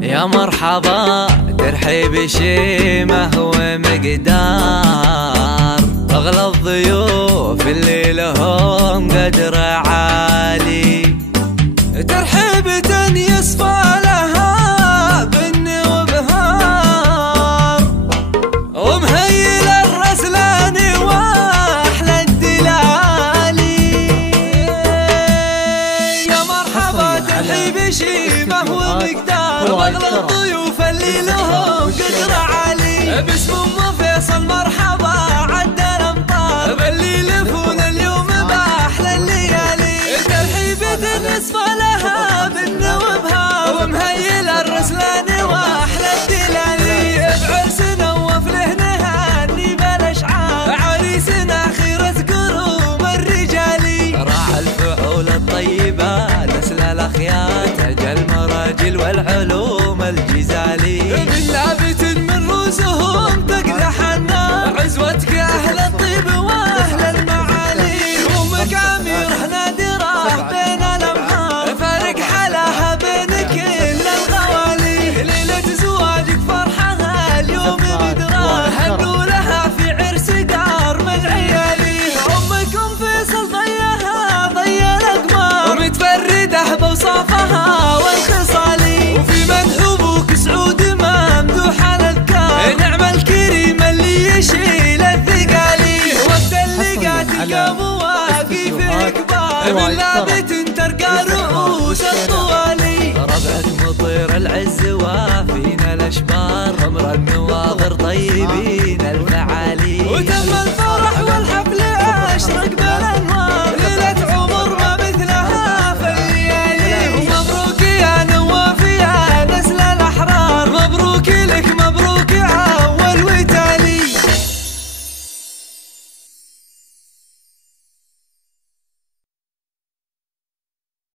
يا مرحبا ترحيب شيمة ومقدار، أغلى الضيوف اللي لهم قدر عالي، ترحيبة يصفى لها بن وبهار، ومهيل الرسلان واحلى الدلالي. يا مرحبا ترحيب شيمة ومقدار، واغلى الضيوف اللي لهم قدر عالي، باسم ام فيصل مرحبا عدى الامطار، باللي يلفون اليوم باحلى الليالي، ترحيبة نصفى لها بالنوبها، ومهيل الرسلان واحلى الدلالي، بعرسنا وفله نهاني بالاشعار، عريسنا خيرة قروم الرجالي، راح الفعول الطيبة نسل الاخيار، تاج المراجل والعلوم الجزالي، من لابت من رؤوسهم تقدح النار، عزوتك اهل الطيب واهل المعالي، امك عميره نادره بين الامهار، فارق حلاها بين كل الغوالي، ليله زواجك فرحها اليوم بدرار، هنوا لها في عرس دار من عيالي، امك ام فيصل ضيها ضي الاقمار، ومتفرده بوصافها والخصالي، وفي مدح ابوك سعود ممدوح الاذكار، نعم الكريم اللي يشيل الثقالي، وقت اللقاء تلقى مواقف كبار، من لابت ترقى رؤوس الطوالي، ربعك مطير العز وافينا الاشبار، خمر النواظر طيبين الفعالي، وتم الفرح